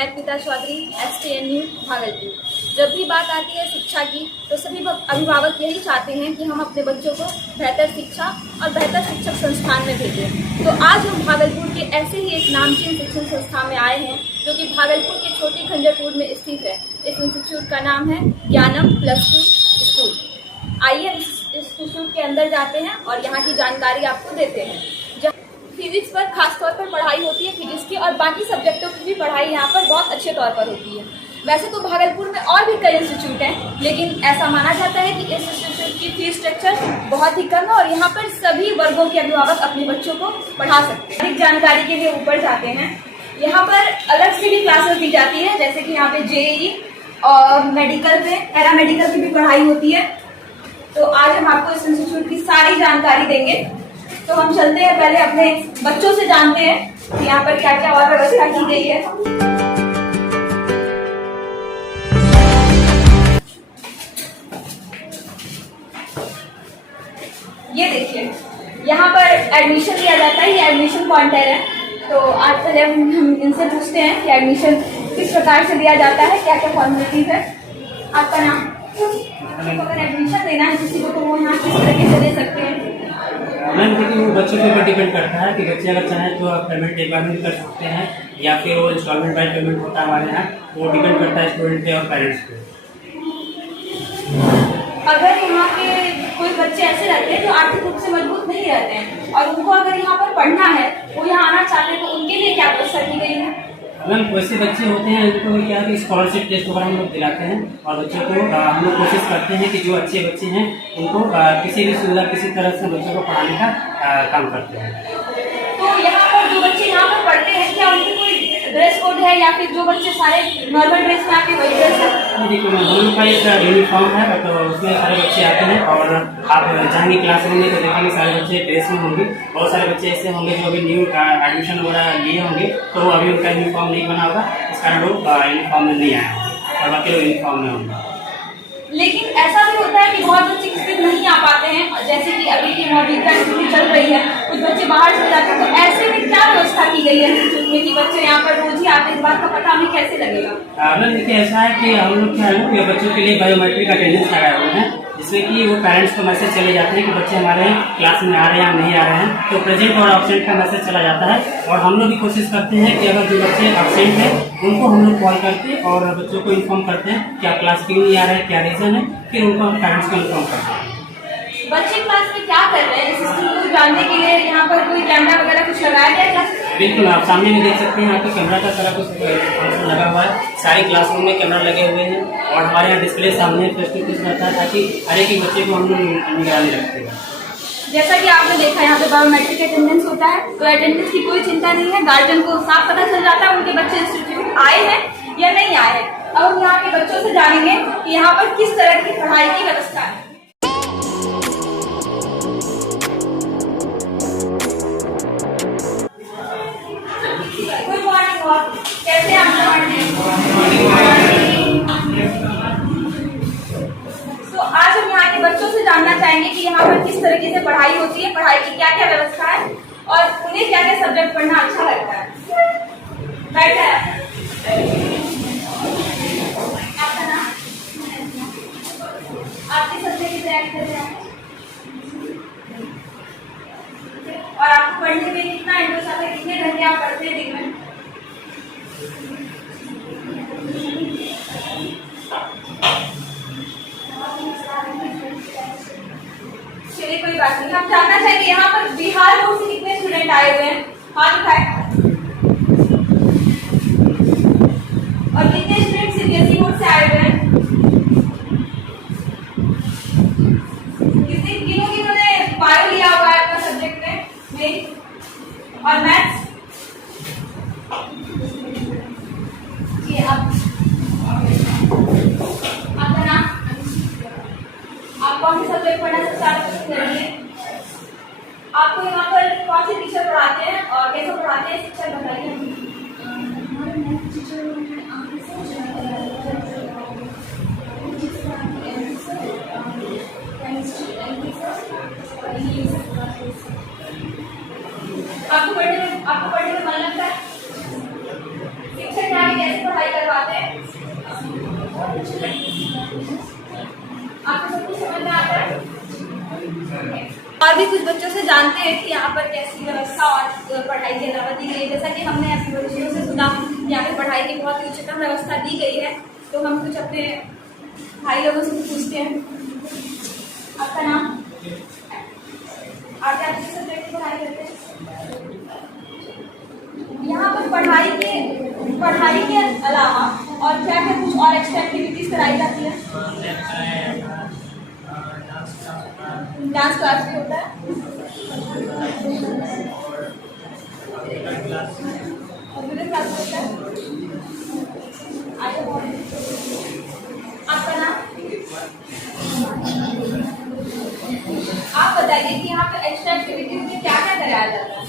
मैं अर्पिता चौधरी, STNU भागलपुर। जब भी बात आती है शिक्षा की तो सभी अभिभावक यही चाहते हैं कि हम अपने बच्चों को बेहतर शिक्षा और बेहतर शिक्षक संस्थान में भेजें। तो आज हम भागलपुर के ऐसे ही एक नामचीन शिक्षण संस्थान में आए हैं जो कि भागलपुर के छोटी खंजरपुर में स्थित है। इस इंस्टीट्यूट का नाम है ज्ञानम +2 स्कूल। आइए इस इंस्टीट्यूट के अंदर जाते हैं और यहाँ की जानकारी आपको देते हैं। फिजिक्स पर खासतौर पर पढ़ाई होती है, फिजिक्स की, और बाकी सब्जेक्टों की भी पढ़ाई यहाँ पर बहुत अच्छे तौर पर होती है। वैसे तो भागलपुर में और भी कई इंस्टीट्यूट हैं, लेकिन ऐसा माना जाता है कि इस इंस्टीट्यूट की फीस स्ट्रक्चर बहुत ही कम है और यहाँ पर सभी वर्गों के अभिभावक अपने बच्चों को पढ़ा सकते हैं। अधिक जानकारी के लिए ऊपर जाते हैं। यहाँ पर अलग से भी क्लासेस दी जाती है, जैसे कि यहाँ पे JEE और मेडिकल में पैरामेडिकल की भी पढ़ाई होती है। तो आज हम आपको इस इंस्टीट्यूट की सारी जानकारी देंगे। तो हम चलते हैं, पहले अपने बच्चों से जानते हैं कि यहाँ पर क्या क्या और व्यवस्था की गई है। ये देखिए, यहाँ पर एडमिशन लिया जाता है, ये एडमिशन काउंटर है। तो आज पहले हम इनसे पूछते हैं कि एडमिशन किस प्रकार से दिया जाता है, क्या क्या फॉर्मेलिटीज है। आपका नाम? अगर एडमिशन देना है किसी को तो वो यहाँ किस तरीके से दे सकते हैं? मैम देखिए, वो बच्चों के ऊपर डिपेंड करता है कि बच्चे अगर चाहें तो आप पेमेंट एक बार में भी कर सकते हैं या फिर वो इंस्टॉलमेंट बाय पेमेंट होता है हमारे यहाँ, वो डिपेंड करता है स्टूडेंट पे और पेरेंट्स पे। अगर यहाँ के कोई बच्चे ऐसे रहते हैं जो आर्थिक रूप से मजबूत नहीं रहते हैं और उनको अगर यहाँ पर पढ़ना है, वो यहाँ आना चाहते हैं, तो उनके लिए क्या व्यवस्था की गई है? मैम वैसे बच्चे होते हैं उनको क्या है, स्कॉलरशिप टेस्ट वगैरह हम लोग दिलाते हैं और बच्चों को हम लोग कोशिश करते हैं कि जो अच्छे बच्चे हैं उनको किसी भी सुविधा किसी तरह से बच्चों को पढ़ाने का काम करते हैं। तो यहाँ पर जो बच्चे यहाँ पर पढ़ते हैं, क्या उनकी कोई ड्रेस कोड है या फिर जो बच्चे सारे नॉर्मल ड्रेस में आके वही ड्रेस है? देखिए मैम, हम लोग का एक यूनिफॉर्म है, तो उसमें सारे बच्चे आते हैं और आप जाएंगे क्लासरूम में तो देखेंगे सारे बच्चे ड्रेस में होंगे। बहुत सारे बच्चे ऐसे होंगे जो अभी न्यू एडमिशन वगैरह लिए होंगे, तो वो अभी उनका यूनिफॉर्म नहीं बना होगा, इस कारण वो यूनिफॉर्म में नहीं आए होंगे और बाकी लोग यूनिफॉर्म में होंगे। लेकिन ऐसा भी होता है कि बहुत बच्चे किस दिन नहीं आ पाते हैं, जैसे कि अभी की मौजूदा स्थिति चल रही है, कुछ बच्चे बाहर चले जाते हैं। तो ऐसे में क्या व्यवस्था की गई है कि बच्चे यहाँ पर रोज ही आते हैं, इस बात का पता हमें कैसे लगेगा? मैम देखिए, ऐसा है कि हम लोग क्या है ना, बच्चों के लिए बायोमेट्रिक अटेंडेंस लगाए हुए हैं, जिसमें कि वो पेरेंट्स को मैसेज चले जाते हैं कि बच्चे हमारे क्लास में आ रहे हैं या नहीं आ रहे हैं। तो प्रेजेंट और एब्सेंट का मैसेज चला जाता है और हम लोग भी कोशिश करते हैं कि अगर जो बच्चे एब्सेंट हैं उनको हम लोग कॉल करके और बच्चों को इन्फॉर्म करते हैं कि आप क्लास क्यों नहीं आ रहे हैं, क्या रीज़न है, फिर उनको हम पेरेंट्स को इन्फॉर्म करते हैं। बच्चे क्लास में क्या कर रहे हैं, इस स्थिति को जानने के लिए यहाँ पर कोई कैमरा वगैरह कुछ लगाया गया क्या? बिल्कुल, आप सामने में देख सकते हैं, यहाँ पे कैमरा का सारा कुछ लगा हुआ है, सारे क्लासरूम में कैमरा लगे हुए हैं और हमारे यहाँ डिस्प्ले सामने फेस टू फेस रहता है ताकि हर एक बच्चे को हम लोग निगरानी रखते हैं। जैसा कि आपने देखा, यहाँ पे बायोमेट्रिक अटेंडेंस होता है, तो अटेंडेंस की कोई चिंता नहीं है। गार्जियन को साफ पता चल जाता है उनके बच्चे इंस्टीट्यूट आए हैं या नहीं आए हैं। अब हम यहाँ के बच्चों से जानेंगे कि यहाँ पर किस तरह की पढ़ाई की व्यवस्था है। गुड मॉर्निंग ऑल, कैसे आप तो आज हम यहाँ के बच्चों से जानना चाहेंगे कि यहाँ पर किस तरीके से पढ़ाई होती है, पढ़ाई की क्या क्या व्यवस्था है और उन्हें क्या क्या सब्जेक्ट पढ़ना अच्छा लगता है। बैठ जाए। आपका नाम? आप किस सब्जेक्ट की तैयारी कर रहे हैं और आपको पढ़ने में कितना इंटरेस्ट आता है, कितने घंटे आप पढ़ते हैं दिन में? चलिए कोई बात नहीं, हम जानना चाहेंगे यहाँ पर बिहार बोर्ड से कितने स्टूडेंट आए हुए हैं, हाथ उठाए। और कितने स्टूडेंट CBSE बोर्ड से आए हुए हैं? किसी किन्होंने बायो लिया हुआ है अपना सब्जेक्ट में? नहीं। और मैथ्स? जी, आपका नाम? आप कौन से सब्जेक्ट पढ़ना सबसे ज्यादा पसंद करेंगे? आपको यहाँ पर कौन से टीचर पढ़ाते हैं और कैसे पढ़ाते हैं, शिक्षक बताइए। हमारे मैथ टीचर आपको पढ़ने में मन लगता है? शिक्षक यहाँ कैसे पढ़ाते और भी कुछ बच्चों से जानते हैं कि यहाँ पर कैसी व्यवस्था और पढ़ाई के अलावा दी गई है। जैसा कि हमने अपने बच्चों से सुना कि यहाँ पे पढ़ाई की बहुत ही उच्चतम व्यवस्था दी गई है, तो हम कुछ अपने भाई लोगों से पूछते हैं। आपका नाम? आप क्या सब्जेक्ट की पढ़ाई करते हैं? यहाँ पर पढ़ाई के अलावा और क्या क्या कुछ और एक्स्ट्रा एक्टिविटीज कराई जाती है? डांस क्लास भी होता है। कंप्यूटर क्लास भी होता है। आगे बढ़ो। आपका नाम? आप बताइए कि यहाँ पे एक्स्ट्रा एक्टिविटीज में क्या क्या कराया जाता है?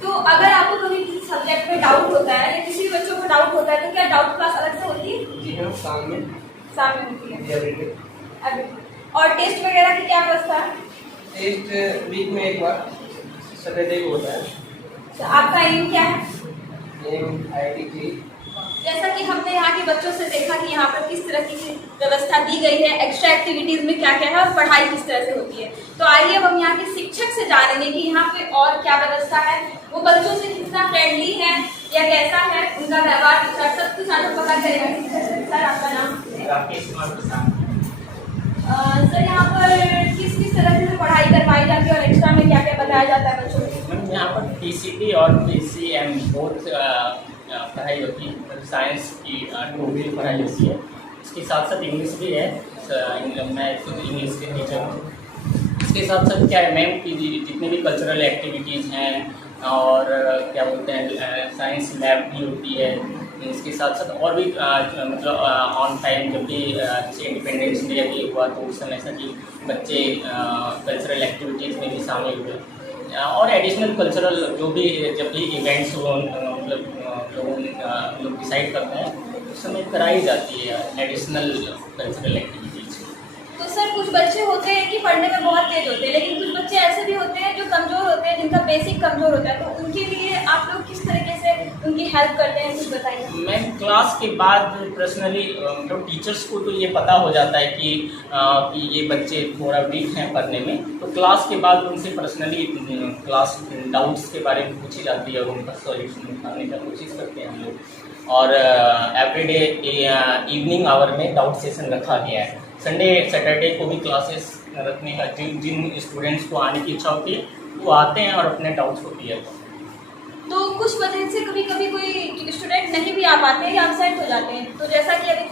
तो अगर आपको कभी किसी सब्जेक्ट में डाउट होता है या किसी बच्चों को डाउट होता है तो क्या डाउट क्लास अलग से होती है? जी हाँ, सामने होती है। एवरीडे। अभी और टेस्ट वगैरह की क्या व्यवस्था है? टेस्ट वीक में एक बार सैटरडे को होता है। तो आपका एम क्या है? Aim IIT। जैसा कि हमने यहाँ के बच्चों से देखा कि यहाँ पर किस तरह की व्यवस्था दी गई है, एक्स्ट्रा एक्टिविटीज में क्या क्या है और पढ़ाई किस तरह से होती है, तो आइए अब हम यहाँ के शिक्षक से जानेंगे कि यहाँ पे और क्या व्यवस्था है, वो बच्चों से कितना फ्रेंडली है या कैसा है, उनका व्यवहार सब कुछ आपको पता चलेगा। सर आपका नाम? राकेश कुमार प्रसाद। सर यहाँ पर किस किस तरह से पढ़ाई करवाई जाती है और एक्स्ट्रा में क्या क्या बताया जाता है बच्चों को? मैम यहाँ पर PCP और PCM बोथ पढ़ाई होती है। साइंस की 2 भी पढ़ाई होती है, इसके साथ साथ इंग्लिश भी है। मैं खुद इंग्लिश के टीचर हूँ। इसके साथ साथ क्या है मैम कि जितनी भी कल्चरल एक्टिविटीज़ हैं और क्या बोलते हैं साइंस लैब भी होती है। इसके साथ साथ और भी मतलब ऑन टाइम जब भी जैसे इंडिपेंडेंस डे भी हुआ तो उस समय कि बच्चे कल्चरल एक्टिविटीज़ में भी शामिल हुए और एडिशनल कल्चरल जो भी जब भी इवेंट्स हो मतलब लोग डिसाइड करते हैं उस समय कराई जाती है एडिशनल कल्चरल एक्टिविटीज़। तो सर कुछ बच्चे होते हैं कि पढ़ने में बहुत तेज होते हैं, लेकिन कुछ बच्चे ऐसे भी होते हैं जो कमज़ोर होते हैं, जिनका बेसिक कमज़ोर होता है, तो उनके लिए आप लोग किस तरीके से उनकी हेल्प करते हैं, कुछ बताइए। मैं क्लास के बाद पर्सनली मतलब टीचर्स को तो ये पता हो जाता है कि ये बच्चे थोड़ा वीक हैं पढ़ने में, तो क्लास के बाद उनसे पर्सनली क्लास डाउट्स के बारे में पूछी जाती है और उनका सॉल्यूशन निकालने का कोशिश करते हैं हम लोग। और एवरीडे इवनिंग आवर में डाउट सेशन रखा गया है। संडे सैटरडे को भी क्लासेस रखने का जिन स्टूडेंट्स को आने की इच्छा होती है वो आते हैं और अपने डाउट्स को क्लियर करते हैं। तो कुछ वजह से कभी कभी कोई स्टूडेंट नहीं भी आ पाते हैं या अपसेंट हो जाते हैं, तो जैसा कि अभी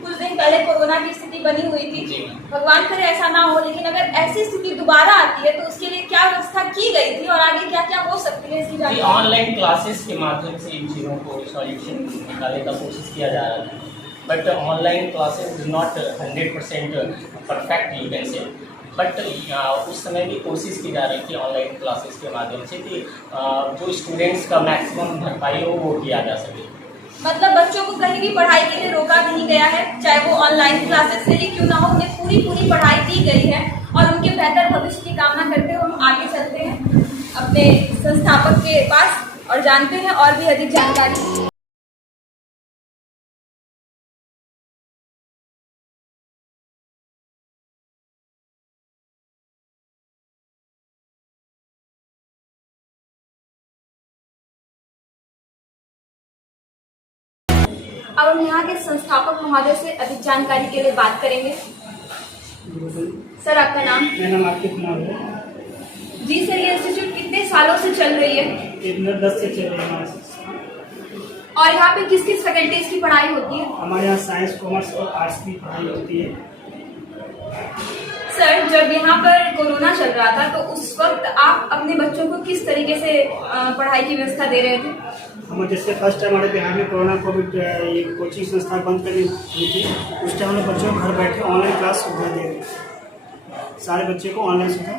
कुछ दिन पहले कोरोना की स्थिति बनी हुई थी, भगवान करे ऐसा ना हो, लेकिन अगर ऐसी स्थिति दोबारा आती है तो उसके लिए क्या व्यवस्था की गई थी और आगे क्या क्या हो सकती है इसकी जानकारी? ऑनलाइन क्लासेस के माध्यम से इन चीज़ों को सॉल्यूशन निकालने का कोशिश किया जा रहा था, but online classes is not 100% perfect you can say, but उस समय भी कोशिश की जा रही थी ऑनलाइन क्लासेस के माध्यम से कि जो स्टूडेंट्स का मैक्सिमम भरपाई हो वो किया जा सके। मतलब बच्चों को कहीं भी पढ़ाई के लिए रोका नहीं गया है, चाहे वो ऑनलाइन क्लासेस से ही क्यों ना हो, उन्हें पूरी पढ़ाई दी गई है और उनके बेहतर भविष्य की कामना करते हुए हम आगे चलते हैं अपने संस्थापक के पास और जानते हैं और भी अधिक जानकारी। अब हम यहाँ के संस्थापक महोदय से अधिक जानकारी के लिए बात करेंगे। सर आपका नाम? मेरा नाम आकिब कुमार है। जी सर, ये इंस्टीट्यूट कितने सालों से चल रही है? 10 से चल रही है। और यहाँ पे किस किस फैकल्टीज की पढ़ाई होती है? हमारे यहाँ साइंस, कॉमर्स और आर्ट्स की पढ़ाई होती है। सर जब यहाँ पर कोरोना चल रहा था तो उस वक्त आप अपने बच्चों को किस तरीके से पढ़ाई की व्यवस्था दे रहे थे? हम जैसे फर्स्ट टाइम हमारे बिहार में कोरोना कोविड ये कोचिंग संस्था बंद करनी हुई थी, उस टाइम हमने बच्चों को घर बैठे ऑनलाइन क्लास सुविधा दे रहे थे, सारे बच्चे को ऑनलाइन सुविधा।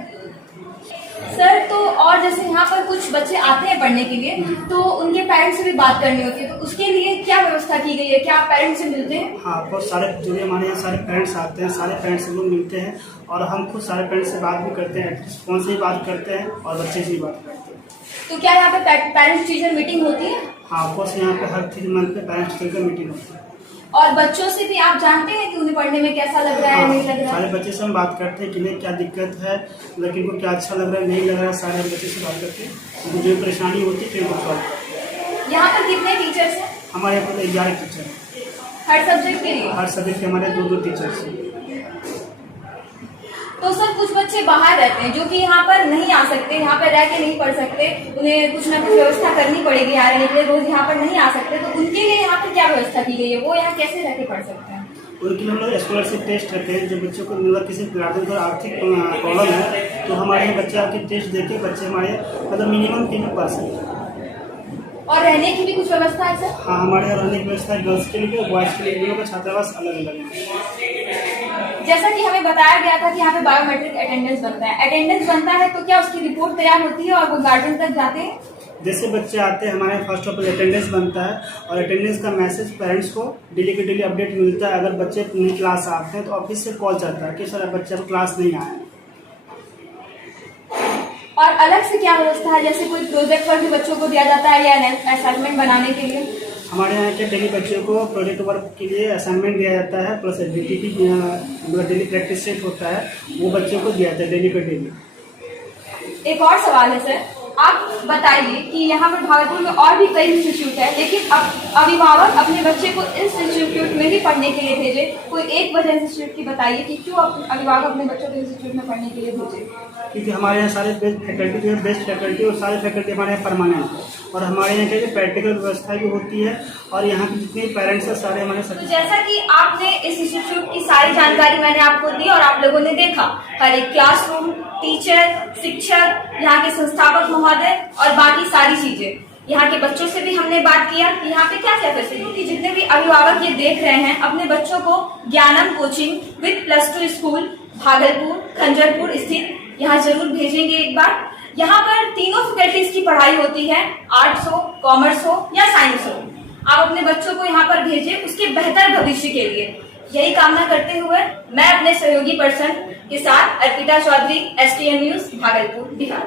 सर तो और जैसे यहाँ पर कुछ बच्चे आते हैं पढ़ने के लिए तो उनके पेरेंट्स से भी बात करनी होती है, तो उसके लिए क्या व्यवस्था की गई है? क्या आप पेरेंट्स से मिलते हैं? हाँ, बहुत सारे जो भी हमारे यहाँ सारे पेरेंट्स आते हैं, सारे पेरेंट्स से लोग मिलते हैं और हम खुद सारे पेरेंट्स से बात भी करते हैं, फ़ोन से ही बात करते हैं और बच्चे से ही बात करते हैं। तो क्या यहाँ पे पेरेंट्स टीचर मीटिंग होती है? हाँ, ऑफकोर्स यहाँ पे हर 3 मंथ पे पेरेंट्स टीचर मीटिंग होती है। और बच्चों से भी आप जानते हैं कि उन्हें पढ़ने में कैसा लग रहा है, नहीं लग रहा सारे है? बच्चे से हम बात करते हैं कि इन्हें क्या दिक्कत है, लड़की को क्या अच्छा लग रहा है, नहीं लग रहा है, सारे हम बच्चे से बात करके उनको जो परेशानी होती है फिर वो सॉल्व करते हैं। यहाँ पर कितने टीचर्स हैं हमारे यहाँ पर 11 टीचर हैं, हर सब्जेक्ट के लिए? हर सब्जेक्ट के हमारे 2-2 टीचर्स हैं। तो सर कुछ बच्चे बाहर रहते हैं जो कि यहाँ पर नहीं आ सकते, यहाँ पर रह के नहीं पढ़ सकते, उन्हें कुछ ना कुछ व्यवस्था करनी पड़ेगी यहाँ रहने के लिए, रोज यहाँ पर नहीं आ सकते, तो उनके लिए यहाँ पर क्या व्यवस्था की गई है, वो यहाँ कैसे रह के पढ़ सकते हैं? उनके लिए हम लोग स्कॉलरशिप टेस्ट करते हैं। जो बच्चों को मतलब किसी गार्जियन को आर्थिक प्रॉब्लम है तो हमारे यहाँ बच्चे आके टेस्ट देके बच्चे हमारे मतलब मिनिमम फी में पढ़ सकते हैं। और रहने की भी कुछ व्यवस्था है सर? हाँ, हमारे यहाँ रहने की व्यवस्था गर्ल्स के लिए, बॉयज़ के लिए, दोनों का छात्रावास अलग अलग है। जैसा कि हमें बताया गया था कि यहाँ पे बायोमेट्रिक अटेंडेंस बनता है, अटेंडेंस बनता है तो क्या उसकी रिपोर्ट तैयार होती है और वो गार्जियन तक जाते हैं? जैसे बच्चे आते हैं हमारे फर्स्ट ऑफ ऑल अटेंडेंस बनता है और अटेंडेंस का मैसेज पेरेंट्स को डेली के डेली अपडेट मिलता है। अगर बच्चे नहीं क्लास आते हैं तो ऑफिस से कॉल जाता है कि सर बच्चे अब क्लास नहीं आए। और अलग से क्या व्यवस्था है, जैसे कोई प्रोजेक्ट वर्क भी बच्चों को दिया जाता है या असाइनमेंट बनाने के लिए? हमारे यहाँ के डेली बच्चों को प्रोजेक्ट वर्क के लिए असाइनमेंट दिया जाता है, प्लस DTP मतलब डेली प्रैक्टिस सेट होता है, वो बच्चों को दिया जाता है डेली पे डेली। एक और सवाल है सर, आप बताइए कि यहाँ पर भागलपुर में और भी कई इंस्टीट्यूट है, लेकिन अब अभिभावक अपने बच्चे को इस इंस्टीट्यूट में ही पढ़ने के लिए भेजे, कोई एक वजह इंस्टीट्यूट की बताइए कि क्यों अभिभावक अपने बच्चों को इंस्टीट्यूट में पढ़ने के लिए भेजे? क्योंकि हमारे यहाँ सारे बेस्ट फैकल्टी जो है, बेस्ट फैकल्टी और सारे फैकल्टी हमारे यहाँ परमानेंट है और हमारे यहाँ क्या प्रैक्टिकल व्यवस्था भी होती है और यहाँ के जितने पेरेंट्स हैं सारे हमारे तो जैसा कि आपने इस इंस्टीट्यूट की सारी जानकारी मैंने आपको दी और आप लोगों ने देखा, हर एक क्लासरूम, टीचर, शिक्षक, यहाँ के संस्थापक महोदय और बाकी सारी चीजें, यहाँ के बच्चों से भी हमने बात किया कि यहाँ पे क्या क्या फैसिलिटी, जितने भी अभिभावक ये देख रहे हैं अपने बच्चों को ज्ञानम coaching with +2 school Bhagalpur Khanjarpur स्थित यहाँ जरूर भेजेंगे एक बार। यहाँ पर तीनों फैकल्टीज की पढ़ाई होती है, आर्ट्स हो, कॉमर्स हो या साइंस हो। आप अपने बच्चों को यहाँ पर भेजें उसके बेहतर भविष्य के लिए। यही कामना करते हुए मैं अपने सहयोगी पर्सन के साथ अर्पिता चौधरी, STN न्यूज भागलपुर बिहार।